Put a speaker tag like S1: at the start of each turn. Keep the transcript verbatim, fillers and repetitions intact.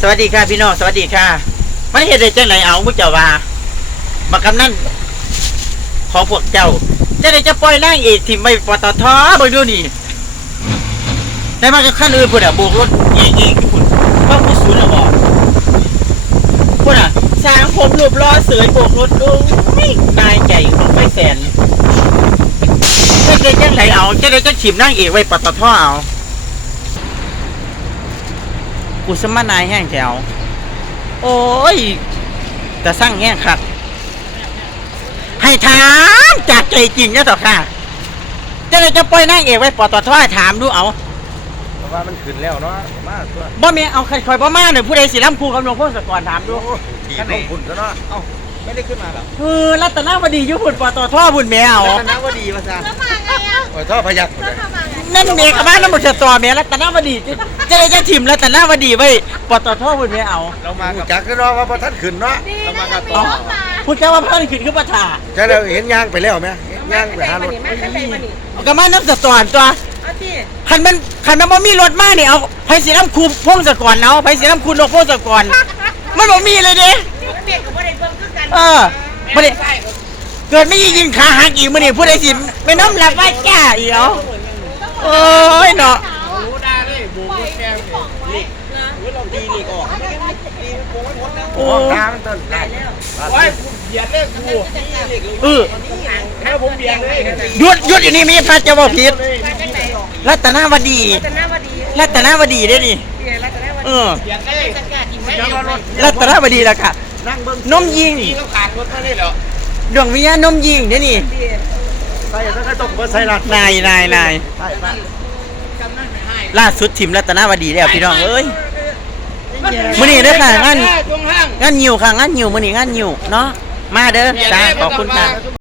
S1: วัสดีค่ะพี่น้องสวัสดีค่ะมันเหตุใดจังไหนเอามุจาว่ามากำนั่นของพวกเจ้าจะได้จะปล่อยนั่งเอกถิ่มไปปตทไปดูนี่ได้มากับขั้นอื่นพุ่นอ่ะโบกรถเองเองพุ่นว่าผู้สูญอ่ะบอกพุ่นอ่ะสร้างผมรูปล้อเสือโบกรถดูไม่นายใจของไฟแสนจะได้จังไหนเอาจะได้จะถิ่มนั่งเอกไว้ปตทเอากูสมานายแห้งแถวโอ้ยแต่สร้างแห้งครับให้ถามจากใจจริงนะต่อค่ะจะเลยจะปล่อยนางเอกไว้ปอตทถามดูเอา
S2: เพราะว่ามันขึ้นแล้วเนาะมาตัว
S1: บ่แม่เอาคอยบ่มาหน่อยผู้ใดสิล้ำครูกับหลวงพ่อสกรถามดู
S2: ท่านเองคุณซะเนาะเอ้าไม่ได้ขึ้นมาหรอ
S1: เออรัตนวดีอยู่พุ่นปอตทพุ่นแม่เอา
S2: รัตนวดีมาซะ
S3: แล้วมาไงอ่ะ
S2: โอ้ยท่อพยัก
S1: นั่นเมฆบ้านน้ำมันจะต่อแม่รัตนวดีจะเลยจะถิ่มรัตนวดีไว้ปอตทพุ่นแม่เอา
S2: เรามากับจักรเนาะว่าพอท่านขึ้นเนาะ
S3: เรามากับต่อ
S1: พูดแค่ว่าเพิ่นขึ้นขึ้นประทา
S2: จะเราเห็นย่างไปแล้วไหมย่างไปหารถ
S1: ก็มาน้ำสะตอนตัวคันมันคันมันบ่มีรถมาเนี่ยเอาไผสิน้ำคูพงศกรเอาไผสิน้ำคูนกพงศกรมันบ่มีเลยเด้เออบ่ได้เกิดไม่ยิงขาหักอีกมื้อนี้ผู้ใดสิไปน้ำหลับไว้แก่อีกเอาโอ้ยเนาะ
S2: รู้ได้เลยบูมแกงเหล็กหรือเราตีเหล็กออกตีโค้งหมดนะโอ้ตามต้นได้แล้วโอ้ยเบียดเลยกู
S1: เออ
S2: ถ้าผมเบียดเลย
S1: หยุดหยุดอยู่นี่มีพระเจ้าบ่ผิดรัตนวดีรัตนวดีได้ดิเออรัตนวดีแล้วค่ะนมยิงดวงวิญญาณนมยิงได้นี่
S2: ใส่ถ้าตกเบอร์ใส่ลัด
S1: นายนายนายล่าสุดทีมรัตนวดีแล้วพี่น้องเอ้ยมื้อนี้เด้อค่ะงานงานหิวค่ะงานหิวมื้อนี้งานหิวเนาะมาเด้อจ้าขอบคุณค่ะ